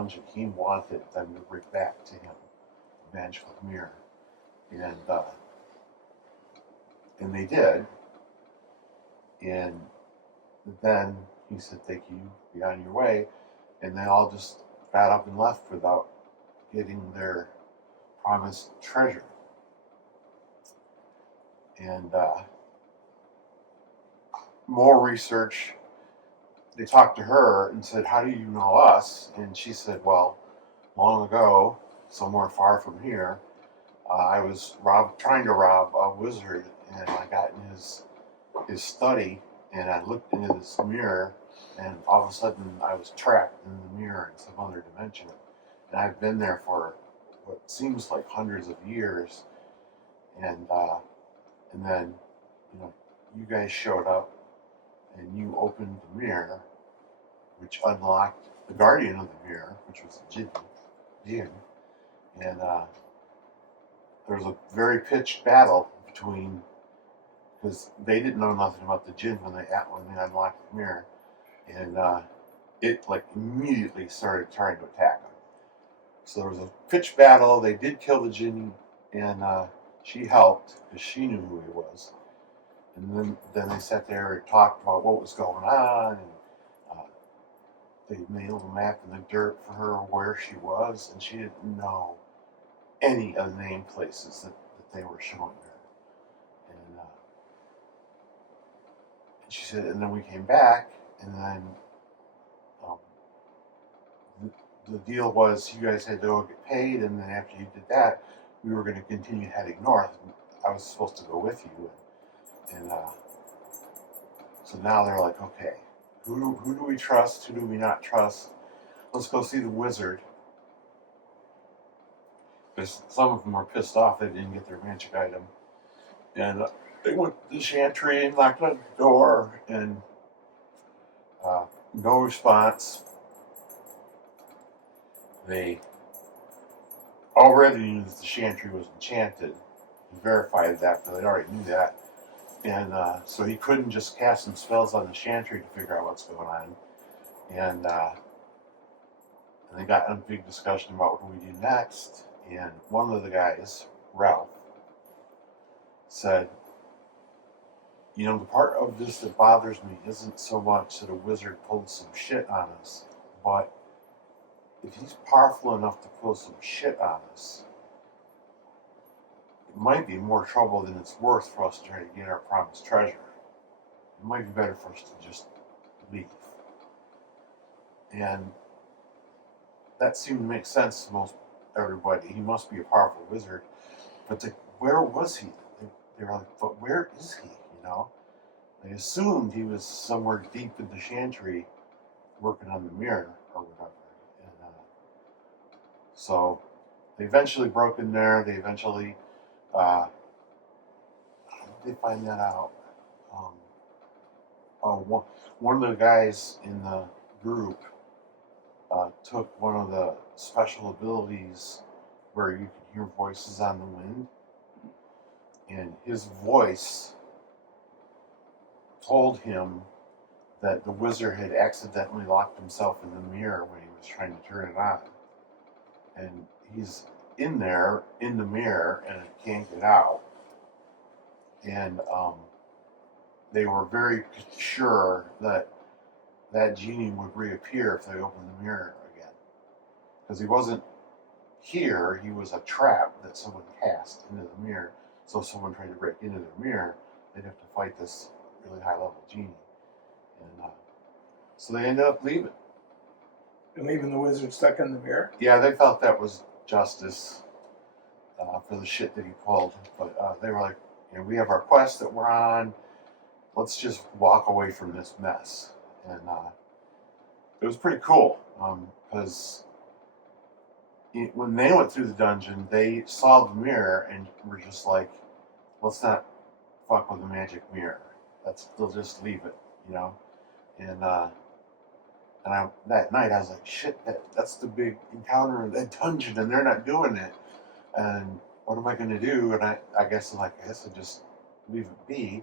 dungeon, he wanted them to bring back to him the magical mirror, and they did. And then he said, "Thank you, be on your way," and they all just got up and left without getting their promised treasure. And more research, they talked to her and said, "How do you know us?" And she said, "Well, long ago, somewhere far from here, I was trying to rob a wizard, and I got in his study, and I looked into this mirror, and all of a sudden I was trapped in the mirror in some other dimension. And I've been there for what seems like hundreds of years, and then, you know, you guys showed up, and you opened the mirror, which unlocked the guardian of the mirror, which was Jinn, and there was a very pitched battle between, because they didn't know nothing about the Jinn when they unlocked the mirror, and it like immediately started trying to attack them. So there was a pitched battle. They did kill the Jinn, and she helped because she knew who he was. And then they sat there and talked about what was going on, and they made a little map in the dirt for her where she was, and she didn't know any of the named places that they were showing her. And she said, and then we came back, and then um, the deal was you guys had to go get paid, and then after you did that, we were going to continue heading north. I was supposed to go with you, and so now they're like, okay, who do we trust? Who do we not trust? Let's go see the wizard. Because some of them were pissed off they didn't get their magic item. And they went to the chantry and knocked on the door, and no response. They already knew that the chantry was enchanted. He verified that, but they already knew that. And so he couldn't just cast some spells on the chantry to figure out what's going on. And they got in a big discussion about what do we do next. And one of the guys, Ralph, said, you know, the part of this that bothers me isn't so much that a wizard pulled some shit on us, but if he's powerful enough to pull some shit on us, it might be more trouble than it's worth for us to try to get our promised treasure. It might be better for us to just leave. And that seemed to make sense to most everybody. He must be a powerful wizard. But where was he? They were like, but where is he? You know? They assumed he was somewhere deep in the chantry working on the mirror or whatever. And so they eventually broke in there. They eventually, how did they find that out? One of the guys in the group took one of the special abilities where you can hear voices on the wind, and his voice told him that the wizard had accidentally locked himself in the mirror when he was trying to turn it on, and he's in there in the mirror and it can't get out. And they were very sure that genie would reappear if they opened the mirror again, because he wasn't here. He was a trap that someone cast into the mirror. So if someone tried to break into their mirror, they'd have to fight this really high level genie. And so they ended up leaving. And leaving the wizard stuck in the mirror? Yeah, they felt that was justice for the shit that he pulled. But they were like, you know, we have our quest that we're on. Let's just walk away from this mess. And it was pretty cool because when they went through the dungeon, they saw the mirror and were just like, let's not fuck with the magic mirror. They'll just leave it, you know. And that night I was like, shit, that's the big encounter in that dungeon, and they're not doing it. And what am I going to do? And I guess I just leave it be.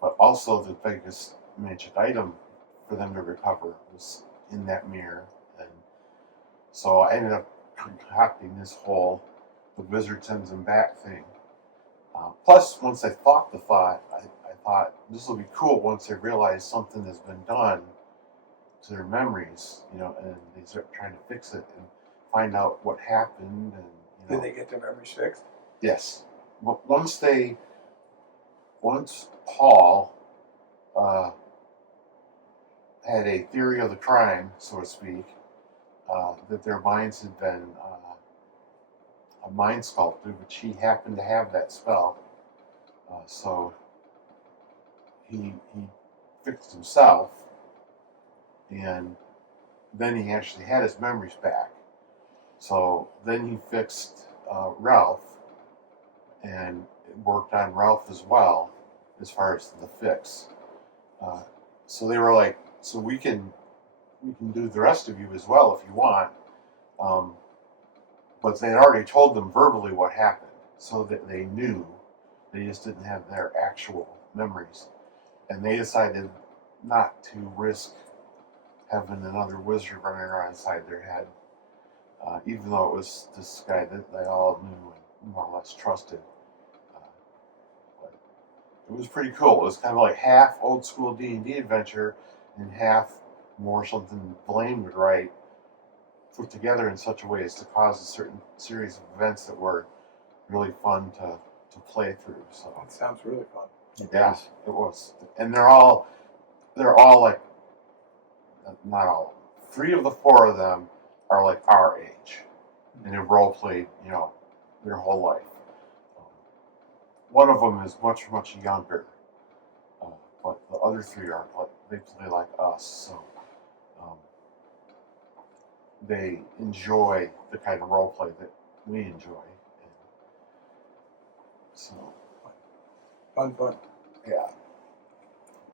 But also the biggest magic item for them to recover was in that mirror. And So I ended up concocting this whole the wizard sends him back thing. Plus, once I thought the thought, I thought this will be cool once they realize something has been done to their memories, and they start trying to fix it and find out what happened. And Did they get their memories fixed? yes, but once Paul had a theory of the crime, so to speak, that their minds had been mind sculpted, which he happened to have that spell. So he fixed himself, and then he actually had his memories back. So then he fixed Ralph, and it worked on Ralph as well, as far as the fix. So they were like, so we can do the rest of you as well if you want. But they had already told them verbally what happened, so that they knew. They just didn't have their actual memories. And they decided not to risk having another wizard running around inside their head, even though it was this guy that they all knew and more or less trusted. But it was pretty cool. It was kind of like half old school D&D adventure and half more something Blaine would write, put together in such a way as to cause a certain series of events that were really fun to play through. So That sounds really fun. yeah, it was. And they're all like, not all, 3 of the 4 of them are like our age, and they've role played, their whole life. One of them is much, much younger, but the other 3 are like, they play like us, so they enjoy the kind of role play that we enjoy. And so Fun. yeah.